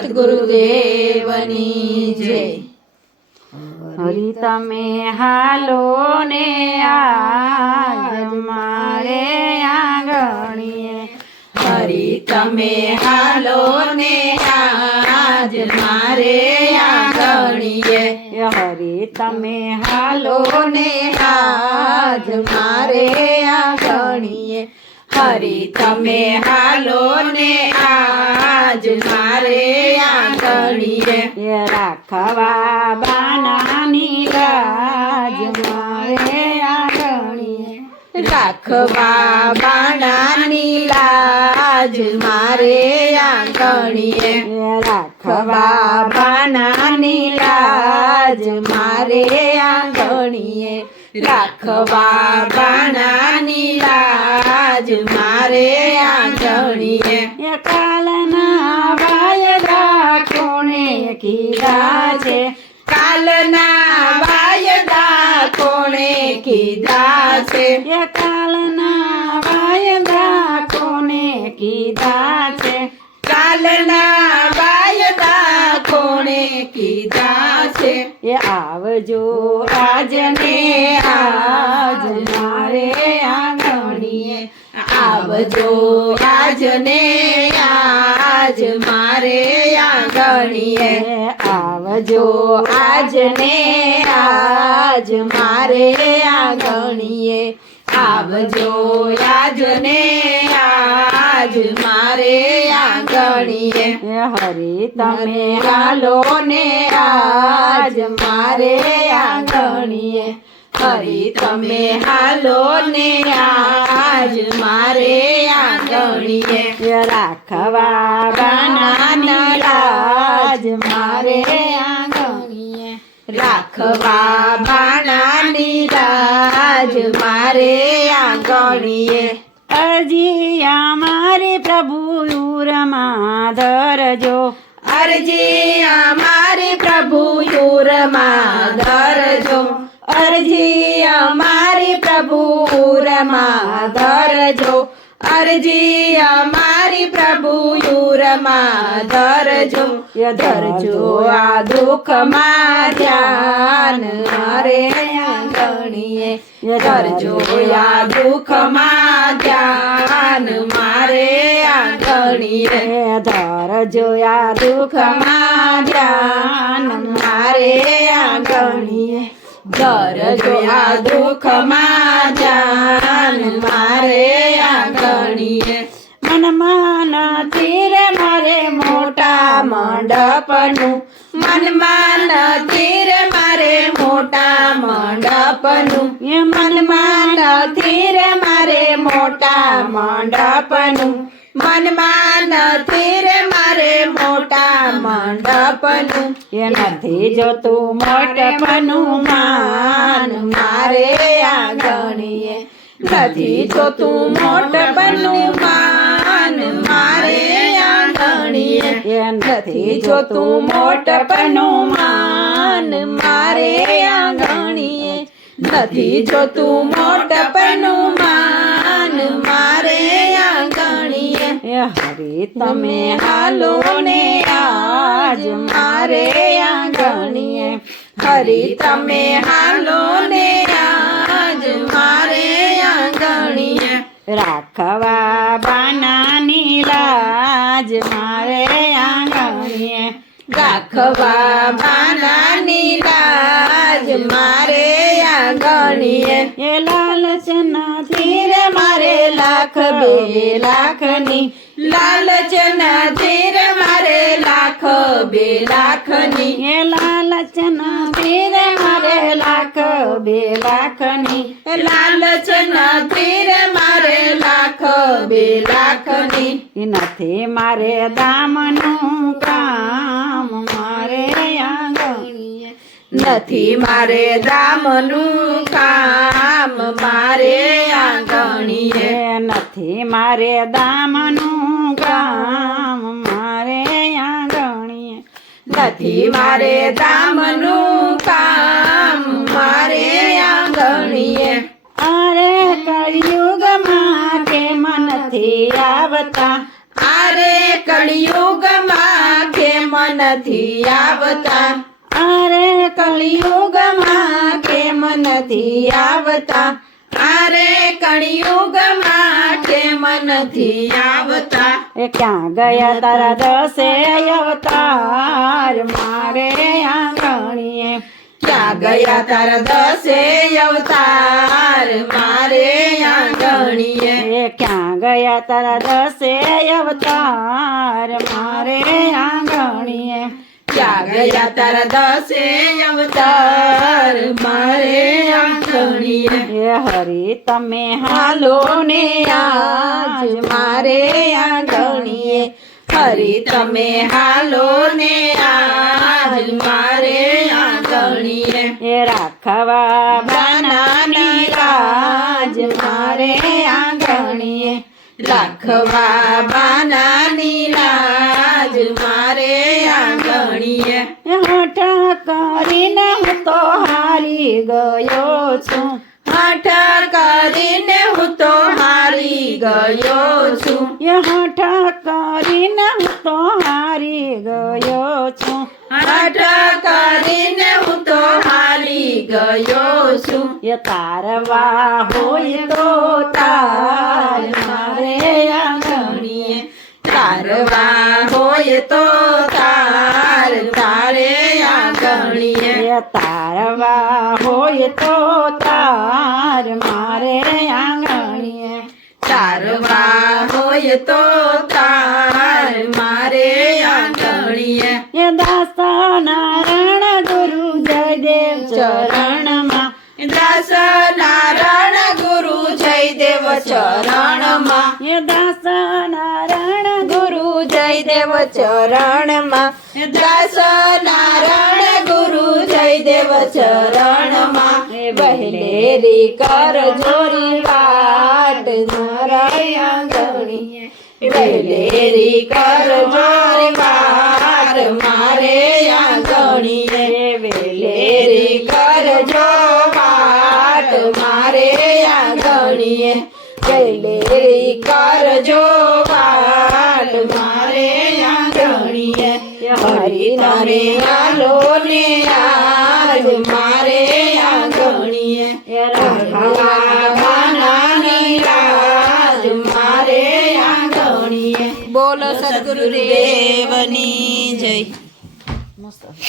સદગુરુદેવની જય. હરી તમે હાલો ને આજ મારે આંગણીએ, હરી તમે હાલો ને આજ મારે આંગણીએ, હરી તમે હાલો ને આજ મારે આંગણીએ, હરી તમે હાલો ને આજ મારે આંગણીએ, રાખવા બાનાની લાજ મારે આંગણીએ, રાખવા બાણાની લાજ મારે આંગણીએ, રાખવા બાણાની લાજ મારે આંગણીએ, રાખવા બાણાની લાજ મારે આંગણીએ, કાલના વાયદા કોણે કીધા છે, કાલના વાયદા કોણે કીધા છે, કાલના વાયદા કોને કીધા છે, કાલના વાયદા કોણે કીધા છે, એ આવજો આજને આજ મારે આંગણીએ, આવજો આજને આજ મારે આંગણીએ, આવજો આજને આજ મારે આંગણીએ, આવજો આજને આજ મારે આંગણીએ, હરી તમે હાલો ને આજ મારે આંગણીએ, હરી તમે હાલો ને આજ મારે આંગણીએ, રાખવા બાનાની લાજ મારે આંગણીએ, રાખવા બાણાની લાજ મારે આંગણીએ, અરજી અમારી પ્રભુ યુરમાં ધરજો, અરજી અમારી પ્રભુ યુરમાં ધરજો, અરજી અમારી પ્રભુ યુરમાં ધરજો, અરજી અમારી પ્રભુ યુરમાં ધરજો, ધરજો આ દુઃખમાં ધ્યાન મારે આંગણીએ, ધરજો આ દુઃખમાં ધ્યાન મારે આંગણીએ, ધરજો આ દુઃખમાં ધ્યાન મારે આંગણીએ, ધરજો આ દુઃખમાં ધ્યાન મારે આંગણીએ, મનમાં નથી રે મારે મોટા મંડપનું, મનમાં નથી રે મારે મોટા મંડપનું, એ મનમાં નથી રે મારે મોટા મંડપનું, મનમાં નથી રે મારે મોટા મંડપનું, એ નથી જોતું મોટપનું માન મારે આંગણીએ, નથી જોતું મોટપનું માન મારે આંગણીએ, એ નથી જોતું મોટપનું માન મારે આંગણીએ, નથી જોતું મોટપનું માન મારે આંગણીએ, એ હરી તમે હાલો ને આજ મારે આંગણીએ, હરી તમે હાલો ને આજ મારે આંગણીએ, રાખવા બાનાની લાજ મારે આંગણીએ, રાખવા બાનાની લાજ મારે આંગણીએ, એ લાલચ નથી રે મારે લાખ બે લાખની, લાલચ નથી રે મારે લાખ બે લાખની, એ લાલચ નથી રે મારે લાખ બે લાખની, લાલચ નથી રે મારે લાખ બે લાખની, એ નથી મારે દામનું કામ મારે આંગણીએ, નથી મારે દામનું કામ મારે આંગણીએ, નથી મારે દામનું કામ મારે આંગણીએ, નથી મારે દામનું કામ મારે આંગણીએ, અરે કળિયુગમાં કેમ નથી આવતા, આરે કળિયુગમાં કેમ નથી આવતા અરે કલિયુગમાં કેમ નથી આવતા અરે કળિયુગમાં કેમ નથી આવતા એ ક્યાં ગયા તારા દસે અવતાર મારે આંગણીએ ક્યાં ગયા તારા દસે અવતાર મારે આંગણીએ એ ક્યાં ગયા તારા દસે અવતાર મારે આંગણીએ ક્યાં ગયા તારા દસે અવતાર મારે આંગણીએ એ હરી તમે હાલો ને આજ મારે આંગણીએ હરી તમે હાલો ને આજ મારે આંગણીએ એ રાખવા બાનાની રાજ મારે આંગણીએ રાખવા બાનાની લાજ મારે આંગણીએ એ હઠ કરીને હું તો હારી ગયો છું હઠ કરીને હું તો હારી ગયો છું એ હઠ કરીને હું તો હારી ગયો છું હઠ કરીને હું તો હારી ગયો છું એ તારવા હોય તો તાર મારે આંગણીએ તારવા હોય તો તાર તારે આંગણીએ એ તારવા હોય તો તાર મારે આંગણીએ તારવા હોય તો તાર મારે આંગણીએ એ દાસ નારાયણ ગુરુ જયદેવ ચરણમાં દાસ નારાયણ ગુરુ જયદેવ ચરણમાં એ દાસ નારાયણ ગુરુ જયદેવ ચરણમાં દાસ નારાયણ ગુરુ જયદેવ ચરણમાં વહેલેરી કર જોરી વાટ મારા આંગણીએ વહેલેરી કર જોરી વાટ મારે આંગણીએ વહેલેરી કર જો વાટ મારે આંગણીએ વહેલેરી કર જો વાટ મારે આંગણીએ હરી તને આલો ને આજ મારે આંગણીએ રાખવા બાનાની લાજ મારે આંગણીએ બોલો સદગુરુ દેવની જય. મસ્ત